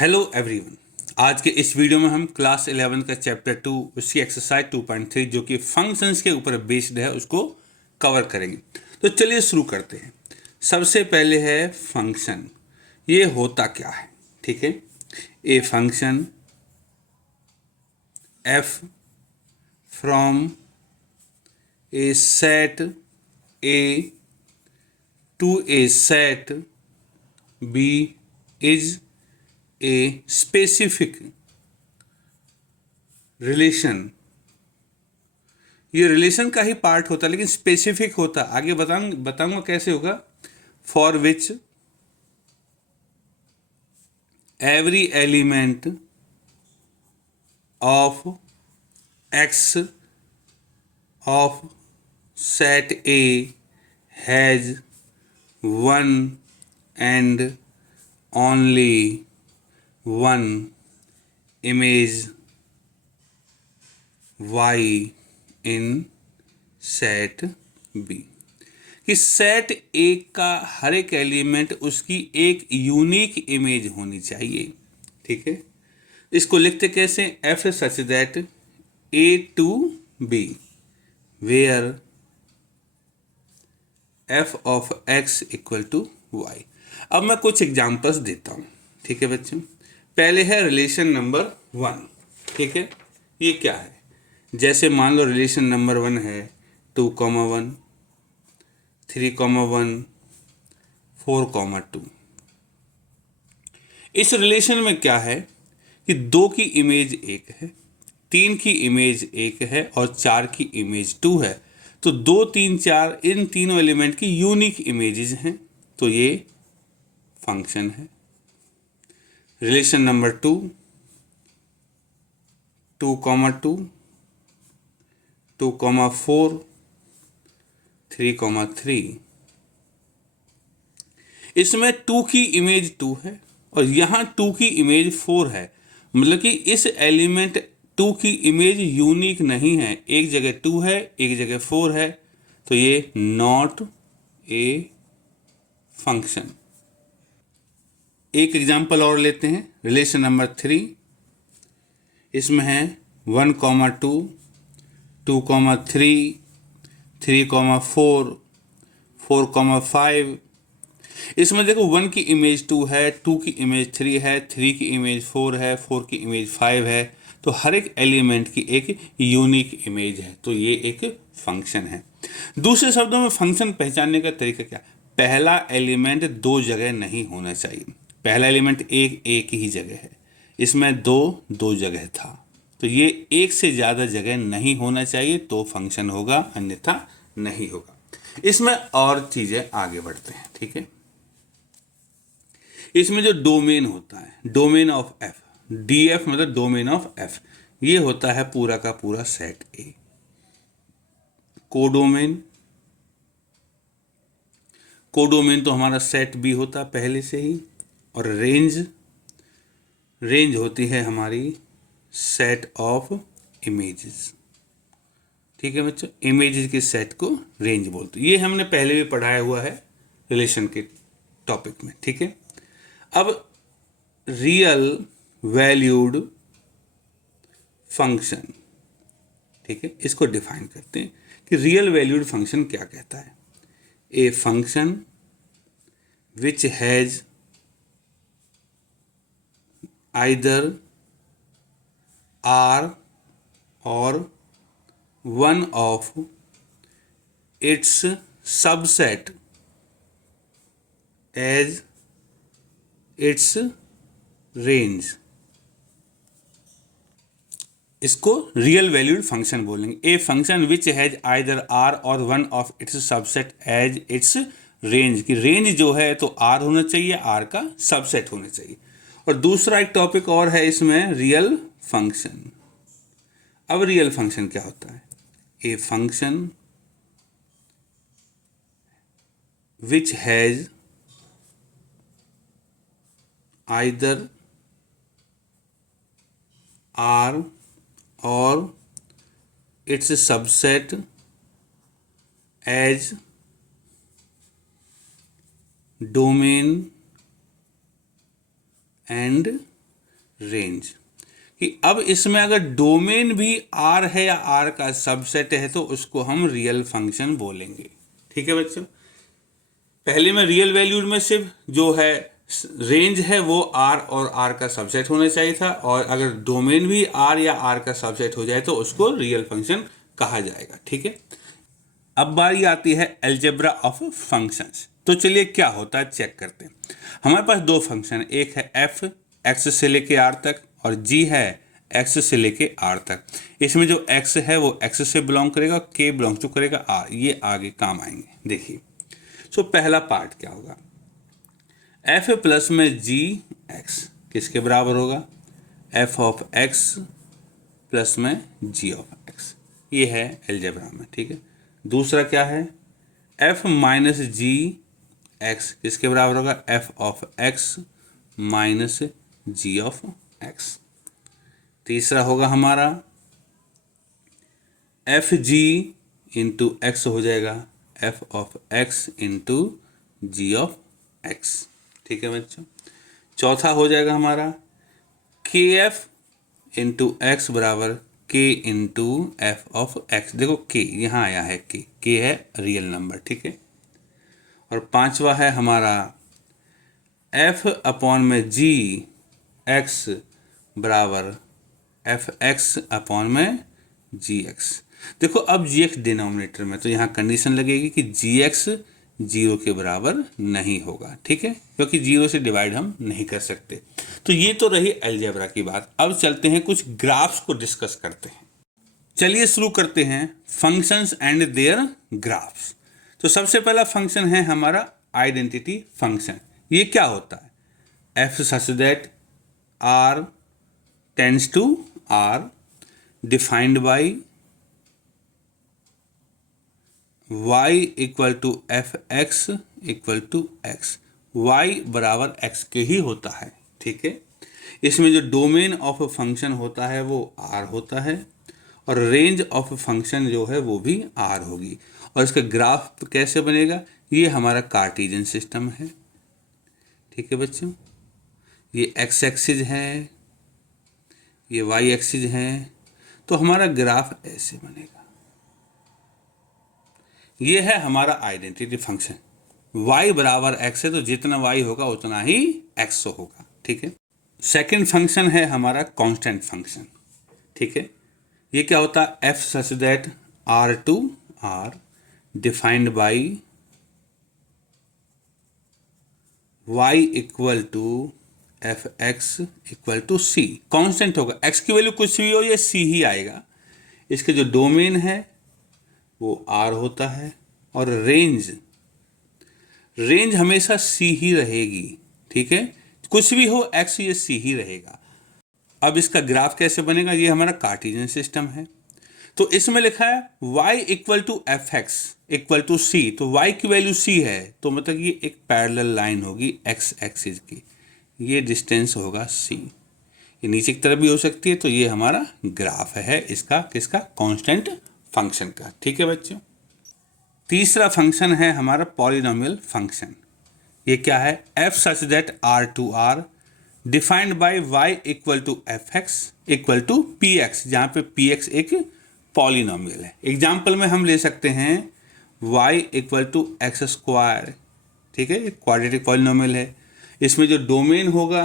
Hello everyone. आज के इस वीडियो में हम क्लास 11 का चैप्टर 2 उसकी एक्सरसाइज 2.3 जो कि फंक्शंस के ऊपर बेस्ड है उसको कवर करेंगे। तो चलिए शुरू करते हैं। सबसे पहले है फंक्शन। ये होता क्या है? ठीक है, a function F from a set A to a set B is a specific relation. ये रिलेशन का ही पार्ट होता है लेकिन स्पेसिफिक होता है। आगे बताऊंगा कैसे होगा। For which every element of X of set A has one and only one image y in set B. कि सेट ए का हर एक एलिमेंट उसकी एक यूनिक इमेज होनी चाहिए। ठीक है, इसको लिखते कैसे? F such that A to B where F of X equal to Y. अब मैं कुछ एग्जांपल्स देता हूं। ठीक है बच्चों, पहले है रिलेशन नंबर 1। ठीक है, ये क्या है? जैसे मान लो रिलेशन नंबर 1 है 2,1 3,1 4,2। इस रिलेशन में क्या है कि 2 की इमेज 1 है, 3 की इमेज 1 है और 4 की इमेज 2 है। तो 2 3 4 इन तीनों एलिमेंट की यूनिक इमेजेस हैं, तो ये फंक्शन है। Relation number 2 2,2 2,4 3,3। इसमें 2 की इमेज 2 है और यहाँ 2 की इमेज 4 है। मतलब कि इस एलिमेंट 2 की इमेज यूनिक नहीं है, एक जगह 2 है एक जगह 4 है, तो ये नॉट ए फंक्शन। एक एग्जांपल और लेते हैं। रिलेशन नंबर 3, इसमें है 1,2 2,3 3,4 4,5। इसमें देखो 1 की इमेज 2 है, 2 की इमेज 3 है, 3 की इमेज 4 है, 4 की इमेज 5 है। तो हर एक एलिमेंट की एक यूनिक इमेज है, तो ये एक फंक्शन है। दूसरे शब्दों में फंक्शन पहचानने का तरीका क्या? पहला एलिमेंट 2 जगह नहीं होना चाहिए। पहला एलिमेंट एक ही जगह है, इसमें 2 जगह था, तो ये एक से ज़्यादा जगह नहीं होना चाहिए तो फंक्शन होगा, अन्यथा नहीं होगा। इसमें और चीज़ें आगे बढ़ते हैं। ठीक है, इसमें जो डोमेन होता है, domain of F, D F मतलब डोमेन ऑफ एफ, ये होता है पूरा का पूरा सेट ए। कोडोमेन, कोडोमेन तो हमारा सेट बी होता पहले से ही। और रेंज, रेंज होती है हमारी सेट ऑफ इमेजेस। ठीक है बच्चों, इमेजेस के सेट को रेंज बोलते हैं। ये हमने पहले भी पढ़ाया हुआ है रिलेशन के टॉपिक में। ठीक है, अब रियल वैल्यूड फंक्शन, ठीक है, इसको डिफाइन करते हैं कि रियल वैल्यूड फंक्शन क्या कहता है। A function which has either R और one of its subset as its range, इसको रियल वैल्यूड फंक्शन बोलेंगे। A function which has either R और one of its subset as its range, की range जो है तो आर होना चाहिए, आर का सबसेट होना चाहिए। और दूसरा एक टॉपिक और है इसमें, रियल फंक्शन। अब रियल फंक्शन क्या होता है? A function which has either R और its subset as domain and range कि अब इसमें अगर डोमेन भी आर है या आर का सबसेट है तो उसको हम रियल फंक्शन बोलेंगे। ठीक है बच्चों, पहले में रियल वैल्यूड में सिर्फ जो है रेंज है वो आर और आर का सबसेट होना चाहिए था, और अगर डोमेन भी आर या आर का सबसेट हो जाए तो उसको रियल फंक्शन कहा जाएगा। ठीक है, अब बारी आती है अलजेब्रा ऑफ फंक्शंस। तो चलिए क्या होता है चेक करते हैं। हमारे पास दो फंक्शन, एक है एफ एक्स से लेके आर तक और जी है एक्स से लेके आर तक। इसमें जो एक्स है वो एक्स से बिलोंग करेगा, के बिलोंग टू करेगा आर, ये आगे काम आएंगे। देखिए सो पहला पार्ट क्या होगा, एफ प्लस में जी एक्स किसके बराबर होगा, एफ ऑफ एक्स प्लस में जी ऑफ एक्स, ये है अलजेब्रा में। ठीक है, दूसरा क्या है, एफ माइनस जी एक्स किसके बराबर होगा, F of X minus G of X. तीसरा होगा हमारा एफ जी इंटू एक्स हो जाएगा F of X into G of X. ठीक है बच्चों, चौथा हो जाएगा हमारा के एफ इंटू एक्स बराबर के इंटू एफ ऑफ एक्स। देखो के यहाँ आया है, के है रियल नंबर। ठीक है, और पांचवा है हमारा एफ अपॉन में जी एक्स बराबर एफ एक्स अपॉन में जी एक्स। देखो अब जी एक्स डिनोमिनेटर में, तो यहाँ कंडीशन लगेगी कि जी एक्स जीरो के बराबर नहीं होगा। ठीक है, क्योंकि जीरो से डिवाइड हम नहीं कर सकते। तो ये तो रही अलजेब्रा की बात। अब चलते हैं कुछ ग्राफ्स को डिस्कस करते हैं। चलिए शुरू करते हैं फंक्शंस एंड देयर ग्राफ्स। तो सबसे पहला फंक्शन है हमारा आइडेंटिटी फंक्शन। ये क्या होता है, F such that R tends to R defined by y equal to F X equal to X, Y बराबर एक्स के ही होता है। ठीक है, इसमें जो डोमेन ऑफ फंक्शन होता है वो r होता है, और रेंज ऑफ फंक्शन जो है वो भी r होगी। और इसका ग्राफ कैसे बनेगा, ये हमारा कार्टेशियन सिस्टम है। ठीक है बच्चों, ये x एक्सिस है, ये y एक्सिस है, तो हमारा ग्राफ ऐसे बनेगा। ये है हमारा आइडेंटिटी फंक्शन। y बराबर x है तो जितना y होगा उतना ही x होगा। ठीक है, सेकंड फंक्शन है हमारा कांस्टेंट फंक्शन। ठीक है, ये क्या होता है, f such that r to r defined by y equal to F X equal to C. Constant होगा, x की वैल्यू कुछ भी हो ये c ही आएगा। इसके जो डोमेन है वो r होता है, और रेंज हमेशा c ही रहेगी। ठीक है, कुछ भी हो x ये c ही रहेगा। अब इसका ग्राफ कैसे बनेगा, ये हमारा कार्टेशियन सिस्टम है। तो इसमें लिखा है y equal to F X equal to C, तो y की वैल्यू c है, तो मतलब ये एक पैरेलल लाइन होगी x एक्सिस की, ये डिस्टेंस होगा c, ये नीचे की तरफ भी हो सकती है। तो ये हमारा ग्राफ है इसका, किसका, कांस्टेंट फंक्शन का। ठीक है बच्चों, तीसरा फंक्शन है हमारा पॉलिनोमियल फंक्शन। ये क्या है, f such that r to r defined by y equal to F X equal to P X, जहाँ पे पी एक्स एक पॉलिनोमियल है। एग्जाम्पल में हम ले सकते हैं y equal to x square. ठीक है, एक क्वाड्रेटिक पॉलिनोमियल है। इसमें जो डोमेन होगा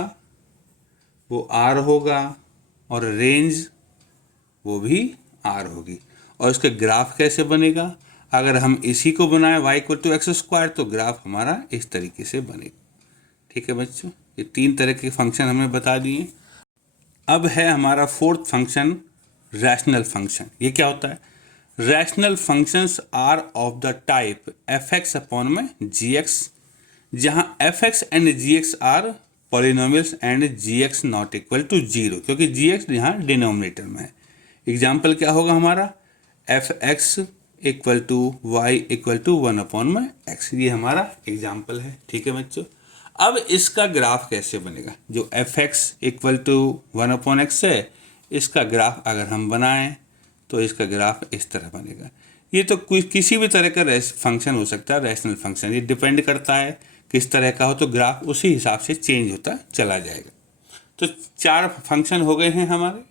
वो r होगा, और रेंज वो भी r होगी। और इसका ग्राफ कैसे बनेगा, अगर हम इसी को बनाएं y equal to x square तो ग्राफ हमारा इस तरीके से बनेगा। ठीक है बच्चों, ये तीन तरह के फंक्शन हमने बता दिए। अब है हमारा फोर्थ फंक्शन रैशनल फंक्शन। ये क्या होता है, rational functions are of the type F X upon में जी एक्स, जहाँ F X and G X are polynomials and G X not equal to zero, क्योंकि जी एक्स यहाँ denominator में है। एग्जाम्पल क्या होगा हमारा, F X equal to Y equal to 1 upon में एक्स, ये हमारा एग्जाम्पल है। ठीक है बच्चों, अब इसका ग्राफ कैसे बनेगा, जो F X equal to 1 upon X है, इसका ग्राफ अगर हम बनाएं तो इसका ग्राफ इस तरह बनेगा। ये तो किसी भी तरह का फंक्शन हो सकता है, रैशनल फंक्शन, ये डिपेंड करता है किस तरह का हो, तो ग्राफ उसी हिसाब से चेंज होता चला जाएगा। तो 4 फंक्शन हो गए हैं हमारे।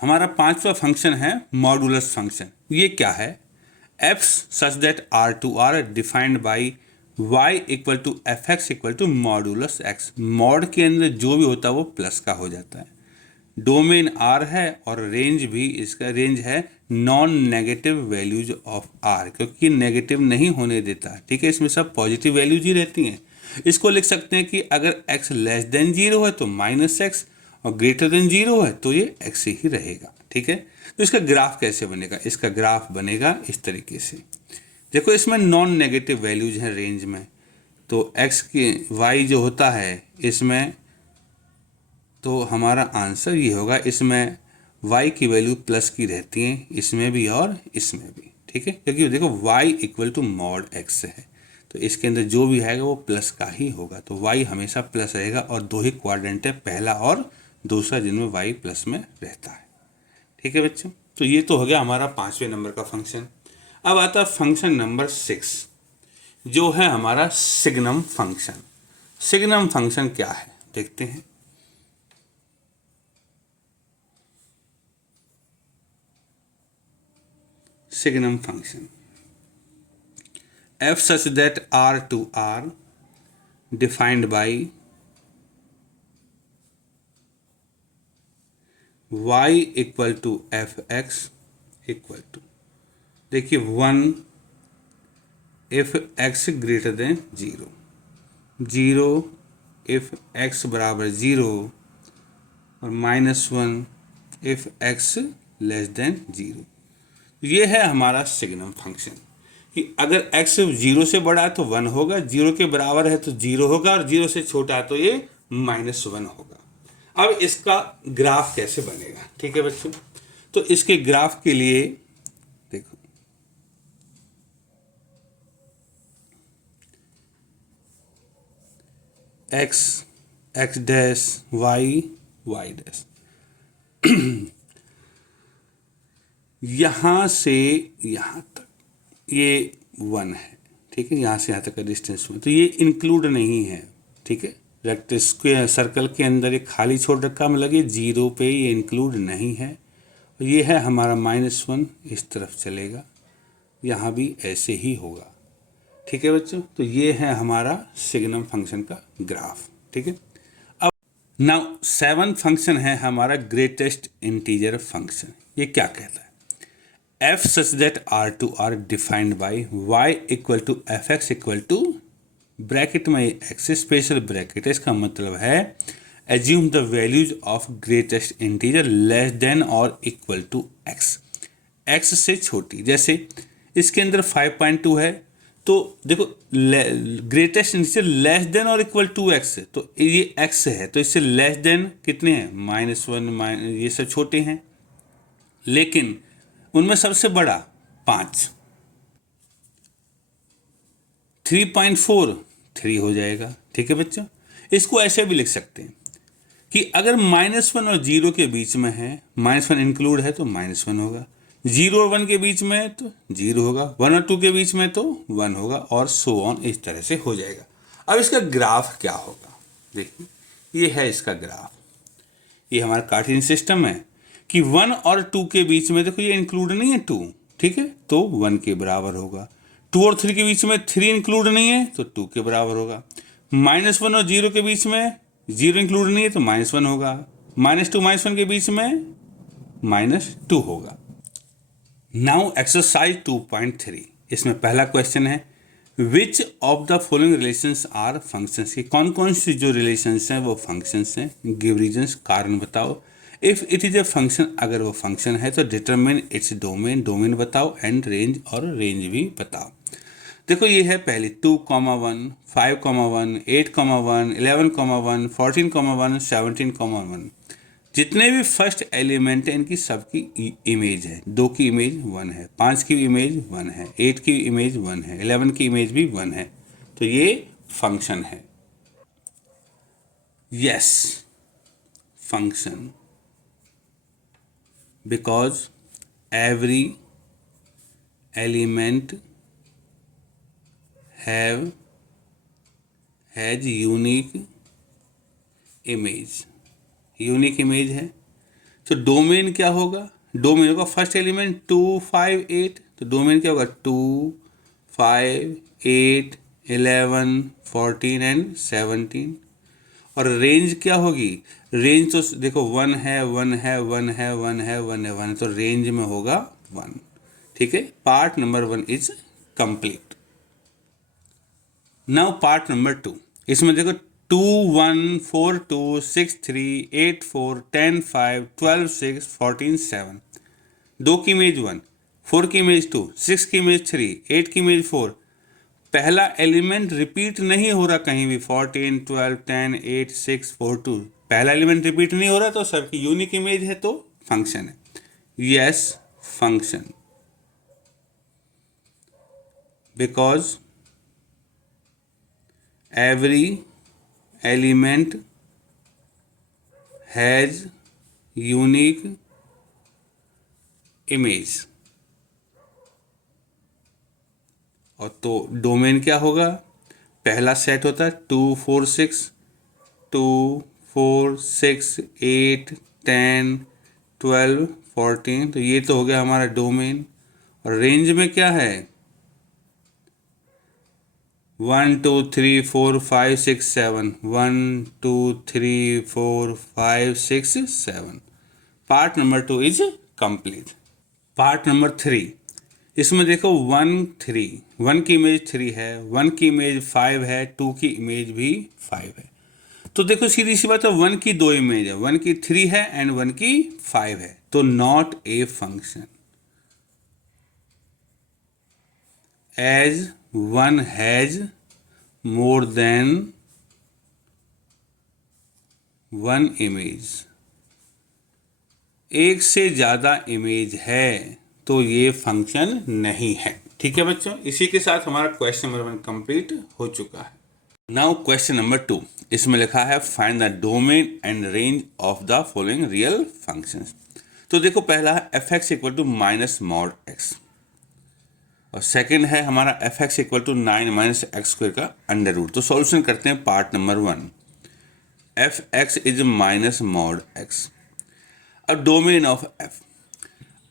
हमारा 5वां फंक्शन है मॉडुलस फंक्शन। ये क्या है? F such that R to R defined by Y equal to F X equal to modulus X. Mod के अंदर जो भी होता है वो प्लस का हो जाता है। डोमेन आर है और रेंज भी, इसका रेंज है non negative values of R, क्योंकि नेगेटिव नहीं होने देता। ठीक है, इसमें सब पॉजिटिव वैल्यूज ही रहती हैं। इसको लिख सकते हैं कि अगर x लेस देन 0 है तो माइनस एक्स, और ग्रेटर देन 0 है तो ये x ही रहेगा। ठीक है, तो इसका ग्राफ कैसे बनेगा? इसका ग्राफ बनेगा इस तरीके से। देखो, इसमें नॉन नेगेटिव वैल्यूज हैं रेंज में, तो x के y जो होता है इसमें, तो हमारा आंसर ये होगा। इसमें y की वैल्यू प्लस की रहती है, इसमें भी और इसमें भी। ठीक है, क्योंकि देखो y equal to mod x है, तो इसके अंदर जो भी आएगा वो प्लस का ही होगा। तो y हमेशा प्लस रहेगा, और 2 ही क्वाड्रेंट है, पहला और दूसरा, जिनमें y प्लस में रहता है। ठीक है बच्चों, तो ये तो हो गया हमारा 5वें नंबर का फंक्शन। अब आता है फंक्शन नंबर 6, जो है हमारा सिग्नम फंक्शन। सिग्नम फंक्शन क्या है देखते हैं। Signum function f such that r to r defined by y equal to F X equal to, देखिए 1 if x greater than 0, 0 if x बराबर 0, और -1 इफ x लेस देन 0। ये है हमारा सिग्नम फंक्शन, कि अगर x 0 से बड़ा है तो 1 होगा, 0 के बराबर है तो 0 होगा, और 0 से छोटा है तो ये -1 होगा। अब इसका ग्राफ कैसे बनेगा? ठीक है बच्चों, तो इसके ग्राफ के लिए देखो, x x dash y y dash, यहां से यहां तक ये 1 है। ठीक है, यहाँ से यहाँ तक का डिस्टेंस में, तो ये इंक्लूड नहीं है। ठीक है, रेक्ट स्क्वायर सर्कल के अंदर एक खाली छोड़ रखा, मतलब ये 0 पे ये इंक्लूड नहीं है। ये है हमारा -1, इस तरफ चलेगा, यहाँ भी ऐसे ही होगा। ठीक है बच्चों, तो ये है हमारा सिग्नम फंक्शन का ग्राफ। ठीक है, अब नाउ 7 फंक्शन है हमारा ग्रेटेस्ट इंटीजर फंक्शन। ये क्या कहता है? f such that r to r defined by y equal to F X equal to, bracket में x स्पेशल ब्रैकेट है, इसका मतलब है assume the values of greatest integer less than और इक्वल टू x, x से छोटी। जैसे इसके अंदर 5.2 है, तो देखो ग्रेटेस्ट इंटीजर लेस देन और इक्वल टू x है, तो ये x है, तो इससे लेस देन कितने हैं? -1, ये सब छोटे हैं, लेकिन उनमें सबसे बड़ा 5, 3.4 3 हो जाएगा। ठीक है बच्चों, इसको ऐसे भी लिख सकते हैं कि अगर -1 और 0 के बीच में है, -1 इंक्लूड है तो -1 होगा, 0 और 1 के बीच में है तो 0 होगा, 1 और 2 के बीच में तो 1 होगा, और सो ऑन, इस तरह से हो जाएगा। अब इसका ग्राफ क्या होगा? देखिए, ये है इसका ग्राफ। ये हमारा कार्टेशियन सिस्टम है कि 1 और 2 के बीच में, देखो ये इंक्लूड नहीं है 2, ठीक है, तो 1 के बराबर होगा। 2 और 3 के बीच में 3 इंक्लूड नहीं है तो 2 के बराबर होगा। -1 और 0 के बीच में 0 इंक्लूड नहीं है तो -1 होगा। -2 -1 के बीच में -2 होगा। नाउ एक्सरसाइज 2.3, इसमें पहला क्वेश्चन है which of the following relations are functions, की कौन कौन सी जो रिलेशंस हैं वो फंक्शंस हैं, गिव रीजंस, कारण बताओ। If it is a function, अगर वो फंक्शन है तो डिटरमिन इट्स डोमेन, डोमेन बताओ, एंड रेंज, और रेंज भी बताओ। देखो ये है पहली 2,1, 5,1, 8,1, 11,1, 14,1, 17,1। जितने भी फर्स्ट एलिमेंट हैं इनकी सबकी इमेज है। 2 की इमेज 1 है, 5 की इमेज 1 है, 8 की इमेज 1 है, 11 की इमेज भी 1 है, तो ये फंक्शन है। Yes, function, because every element has unique image, unique image है। तो डोमेन क्या होगा, डोमेन होगा फर्स्ट एलिमेंट 2 5 8, तो डोमेन क्या होगा 2 5 8 11 14 एंड 17। और रेंज क्या होगी, रेंज तो देखो 1 है 1 है 1 है 1 है 1 है 1 है, तो रेंज में होगा 1। ठीक है, part number 1 is complete. Now part number 2, इसमें देखो 2 1 4 2 6 3 8 4 10 5 12 6 14 7, 2 की इमेज 1, 4 की इमेज 2, 6 की इमेज 3, 8 की इमेज 4। पहला एलिमेंट रिपीट नहीं हो रहा कहीं भी, 14 12 10 8 6 4 2, पहला एलिमेंट रिपीट नहीं हो रहा, तो सबकी यूनिक इमेज है, तो फंक्शन है। Yes, function, because every element has unique image। और तो डोमेन क्या होगा, पहला सेट होता है 2 4 6 2 4 6 8 10 12 14, तो ये तो हो गया हमारा डोमेन। और रेंज में क्या है 1 2 3 4 5 6 7, 1 2 3 4 5 6 7। Part number 2 is complete. Part number 3, इसमें देखो 1 3, 1 की इमेज 3 है, 1 की इमेज 5 है, 2 की इमेज भी 5 है। तो देखो सीधी सी बात है, 1 की 2 इमेज है, 1 की 3 है एंड 1 की 5 है, तो not a function. As 1 has more than 1 image, एक से ज़्यादा इमेज है तो ये फंक्शन नहीं है। ठीक है बच्चों, इसी के साथ हमारा क्वेश्चन नंबर 1 कंप्लीट हो चुका है। नाउ क्वेश्चन नंबर 2, इसमें लिखा है find the domain and range of the following real functions. तो देखो पहला है F X equal to minus mod X, और सेकंड है हमारा F X equal to 9 minus X square का अंडर रूट। तो सॉल्यूशन करते हैं part number 1। F X is minus mod X, अब डोमेन ऑफ एफ।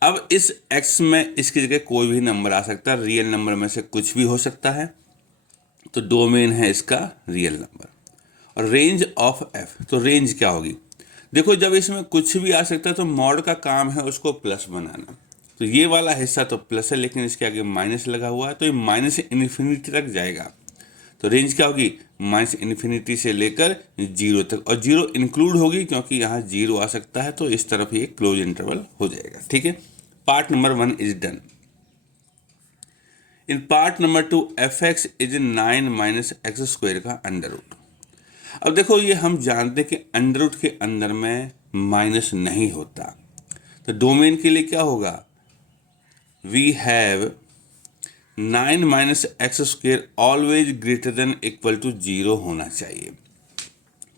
अब इस x में इसकी जगह कोई भी नंबर आ सकता है, रियल नंबर में से कुछ भी हो सकता है, तो डोमेन है इसका रियल नंबर। और रेंज ऑफ f, तो रेंज क्या होगी, देखो जब इसमें कुछ भी आ सकता है तो मॉड का काम है उसको प्लस बनाना। तो ये वाला हिस्सा तो प्लस है, लेकिन इसके आगे माइनस लगा हुआ है, तो ये माइनस इन्फिनिटी तक जाएगा। तो रेंज क्या होगी, माइनस इन्फिनिटी से लेकर 0 तक, और 0 इंक्लूड होगी क्योंकि यहाँ 0 आ सकता है, तो इस तरफ ये क्लोज इंटरवल हो जाएगा। ठीक है, part number 1 is done. In part number 2 F X is 9 minus X square का अंडर रूट। अब देखो ये हम जानते हैं कि अंडर रूट के अंदर में माइनस नहीं होता, तो डोमेन के लिए क्या होगा, we have 9 minus X square always greater than equal to 0 होना चाहिए।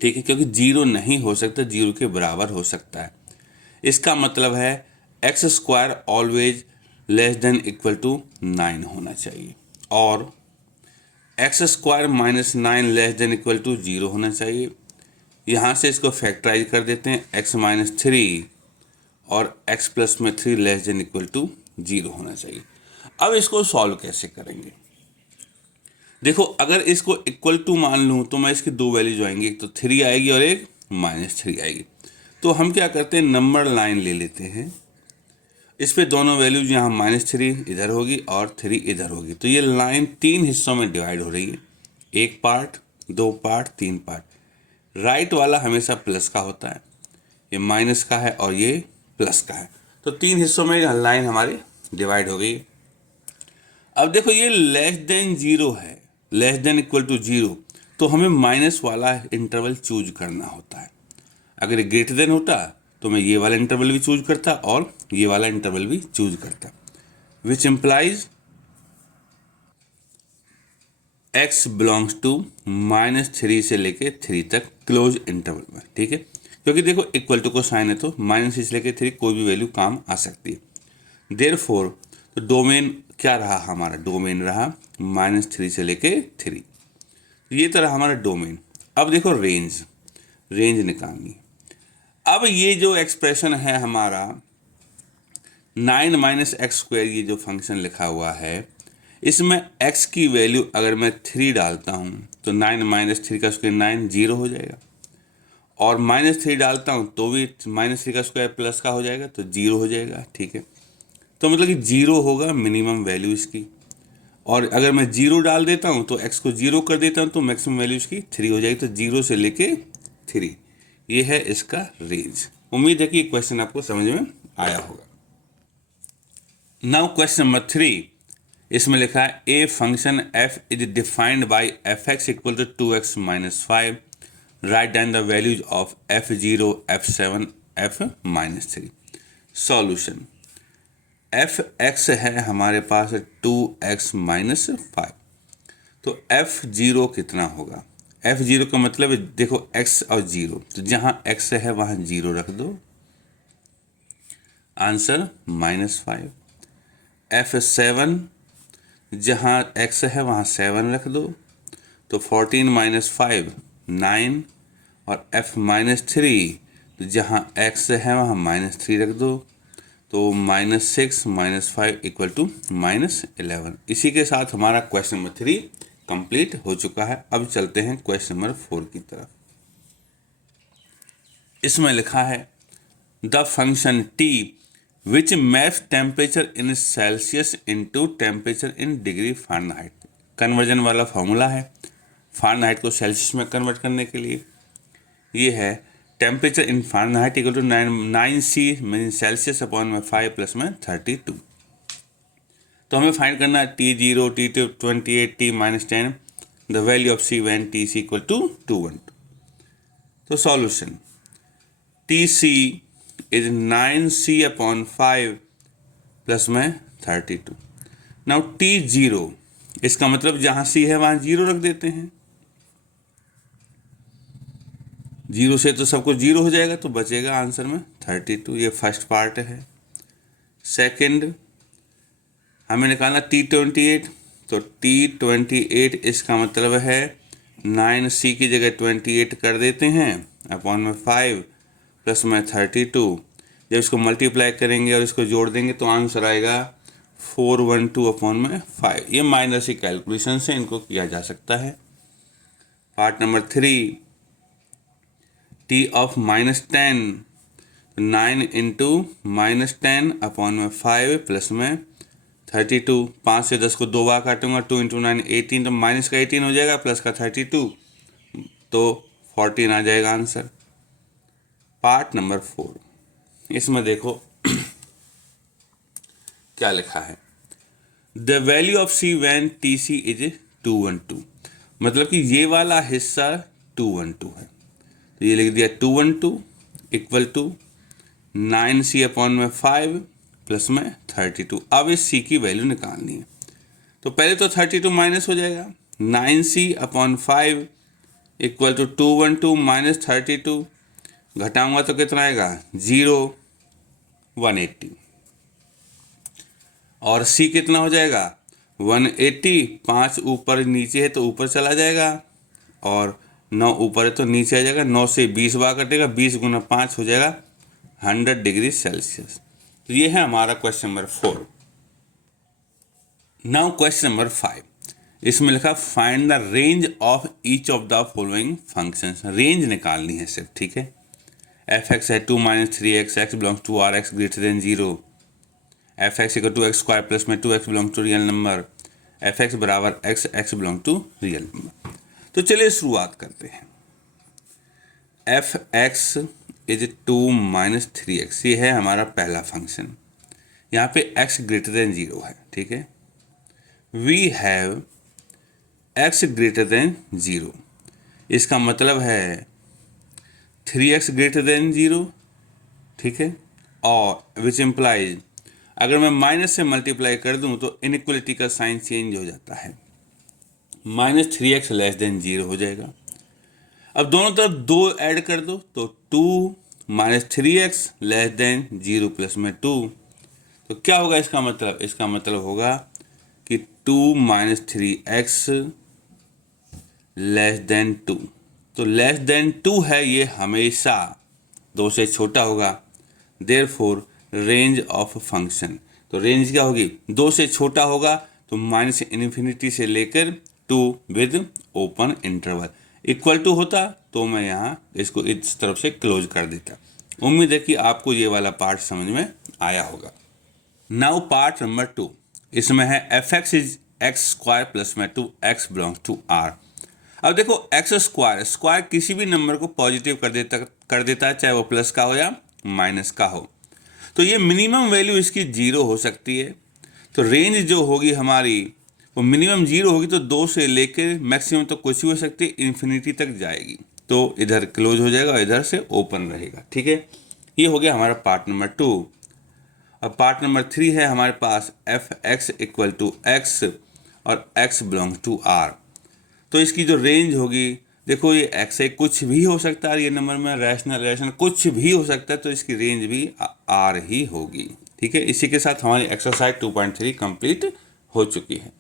ठीक है, क्योंकि 0 नहीं हो सकता, 0 के बराबर हो सकता है। इसका मतलब है X square always less than equal to 9 होना चाहिए, और X square minus 9 less than equal to 0 होना चाहिए। यहाँ से इसको फैक्टराइज कर देते हैं, एक्स माइनस 3 और एक्स प्लस में 3 लेस देन इक्वल टू 0 होना चाहिए। अब इसको सॉल्व कैसे करेंगे, देखो अगर इसको इक्वल टू मान लूँ तो मैं इसकी दो वैल्यूज आएंगी, एक तो 3 आएगी और एक -3 आएगी। तो हम क्या करते हैं, नंबर लाइन ले लेते हैं, इस पे दोनों वैल्यूज यहाँ -3 इधर होगी और 3 इधर होगी। तो ये लाइन 3 हिस्सों में डिवाइड हो रही है, एक पार्ट, 2 पार्ट, 3 पार्ट। राइट वाला हमेशा प्लस का होता है, ये माइनस का है और ये प्लस का है। तो 3 हिस्सों में लाइन हमारी डिवाइड हो गई। अब देखो ये लेस देन 0 है, लेस देन इक्वल टू 0, तो हमें माइनस वाला इंटरवल चूज करना होता है। अगर ग्रेटर देन होता तो मैं ये वाला इंटरवल भी चूज करता और ये वाला इंटरवल भी चूज करता, which implies x belongs to -3 से लेके 3 तक क्लोज इंटरवल में। ठीक है, क्योंकि देखो इक्वल टू को साइन है तो -3 से लेके 3 कोई भी वैल्यू काम आ सकती है। देयरफॉर तो डोमेन क्या रहा हमारा, डोमेन रहा -3 से लेके 3, ये तो रहा हमारा डोमेन। अब देखो रेंज, रेंज निकालनी है। अब ये जो एक्सप्रेशन है हमारा 9 माइनस एक्स स्क्वायर, ये जो फंक्शन लिखा हुआ है, इसमें x की वैल्यू अगर मैं 3 डालता हूँ तो 9 माइनस 3 का स्क्वायर 9 जीरो हो जाएगा, और -3 डालता हूँ तो भी -3 का स्क्वायर प्लस का हो जाएगा तो जीरो हो जाएगा। ठीक है, तो मतलब कि जीरो होगा मिनिमम वैल्यू इसकी, और अगर मैं जीरो डाल देता हूँ तो x को जीरो कर देता हूँ तो मैक्सिमम वैल्यू इसकी 3 हो जाएगी। तो जीरो से लेके 3, ये है इसका रेंज। उम्मीद है कि ये क्वेश्चन आपको समझ में आया होगा। नाउ क्वेश्चन नंबर 3, इसमें लिखा है a function f is defined by fx equal to 2x minus 5, write down the values of f0, f7, f minus 3। Solution, fx है हमारे पास 2x माइनस 5, तो f0 कितना होगा? f0 का मतलब है, देखो x और 0, तो जहाँ x है वहाँ 0 रख दो, आंसर -5। f7 जहाँ x है वहाँ 7 रख दो, तो 14 माइनस 5 9, और f-3 तो जहाँ x है वहाँ -3 रख दो, तो -6 -5 इक्वल टू -11। इसी के साथ हमारा क्वेश्चन नंबर 3 कंप्लीट हो चुका है। अब चलते हैं क्वेश्चन नंबर 4 की तरफ। इसमें लिखा है the function t which maps temperature in Celsius into temperature in degree Fahrenheit. Conversion वाला फॉर्मूला है फ़ारेनहाइट को सेल्सियस में कन्वर्ट करने के लिए। ये है temperature in Fahrenheit equal to 9C mean Celsius upon में 5 प्लस में 32। तो हमें फाइंड करना है T0, T2 28, T-10, the value of C when T equal to 212। तो solution, TC is 9C upon 5 plus में 32। नाउ T0, इसका मतलब जहाँ C है वहाँ 0 रख देते हैं, 0 से तो सब कुछ 0 हो जाएगा, तो बचेगा आंसर में 32। ये फर्स्ट पार्ट है। सेकंड, हमें निकालना T28, तो T28 इसका मतलब है 9C की जगह 28 कर देते हैं अपॉन में 5 प्लस में 32। जब इसको मल्टीप्लाई करेंगे और इसको जोड़ देंगे तो आंसर आएगा 412 अपॉन में 5। ये माइनर सी कैलकुलेशन से इनको किया जा सकता है। Part number 3, T of -10, 9 into -10 upon में 5 प्लस में 32। 5 से 10 को 2 बार काटूंगा, 2 इंटू 9 18, तो माइनस का 18 हो जाएगा प्लस का 32, तो 14 आ जाएगा आंसर। पार्ट नंबर 4, इसमें देखो क्या लिखा है, the value of C when TC is 212। मतलब कि ये वाला हिस्सा 212 है, तो ये लिख दिया 212 इक्वल टू 9C अपॉन में 5 प्लस में 32। अब इस C की वैल्यू निकालनी है, तो पहले तो 32 माइनस हो जाएगा, 9C upon 5 equal to 212 minus 32, घटाऊंगा तो कितना आएगा 0, 180, और C कितना हो जाएगा 180। 5 ऊपर नीचे है तो ऊपर चला जाएगा, और 9 ऊपर है तो नीचे आ जाएगा। 9 से 20 बार कटेगा, 20 गुना 5 हो जाएगा 100 डिग्री सेल्सियस। तो ये है हमारा question number 4। Now question number 5, इसमें लिखा find the range of each of the following functions. Range निकालनी है सिर्फ, ठीक है। f(x) है 2 minus 3x, x belongs to r(x) greater than 0, f(x) equal to x square plus में 2x belong to real number, f(x) बराबर x, x belong to real number. तो चलिए शुरुआत करते हैं। f(x) इज 2 माइनस 3x, ये है हमारा पहला फंक्शन। यहाँ पे x ग्रेटर देन 0 है, ठीक है। We have x greater than 0, इसका मतलब है 3x ग्रेटर देन 0, ठीक है। और विच इम्प्लाइज, अगर मैं माइनस से मल्टीप्लाई कर दूं तो इनइक्वलिटी का साइन चेंज हो जाता है, -3x लेस देन 0 हो जाएगा। अब दोनों तरफ 2 ऐड कर दो तो 2 minus 3x less than 0 plus में 2, तो क्या होगा इसका मतलब? इसका मतलब होगा कि 2 माइनस 3x लेस देन 2, तो लेस देन 2 है, ये हमेशा 2 से छोटा होगा। देयरफॉर रेंज ऑफ फंक्शन, तो रेंज क्या होगी, 2 से छोटा होगा तो माइनस इन्फिनिटी से लेकर 2 with open interval. Equal to होता तो मैं यहाँ इसको इस तरफ से क्लोज कर देता। उम्मीद है कि आपको ये वाला पार्ट समझ में आया होगा। नाउ पार्ट नंबर 2, इसमें है F X is x square plus में 2 एक्स बिलोंग्स टू आर। अब देखो एक्स स्क्वायर, स्क्वायर किसी भी नंबर को पॉजिटिव कर देता है, चाहे वो प्लस का हो या माइनस का हो। तो ये मिनिमम वैल्यू इसकी 0 हो सकती है। तो रेंज जो होगी हमारी वो मिनिमम 0 होगी, तो 2 से लेकर मैक्सिमम तो कुछ भी हो सकती है, इन्फिनिटी तक जाएगी। तो इधर क्लोज हो जाएगा और इधर से ओपन रहेगा। ठीक है, ये हो गया हमारा पार्ट नंबर 2। अब पार्ट नंबर 3 है हमारे पास F X equal to X और एक्स बिलोंग्स टू आर। तो इसकी जो रेंज होगी, देखो ये एक्स है, कुछ भी हो सकता है, ये नंबर में रैशनल कुछ भी हो सकता है, तो इसकी रेंज भी आर ही होगी। ठीक है, इसी के साथ हमारी एक्सरसाइज 2.3 कंप्लीट हो चुकी है।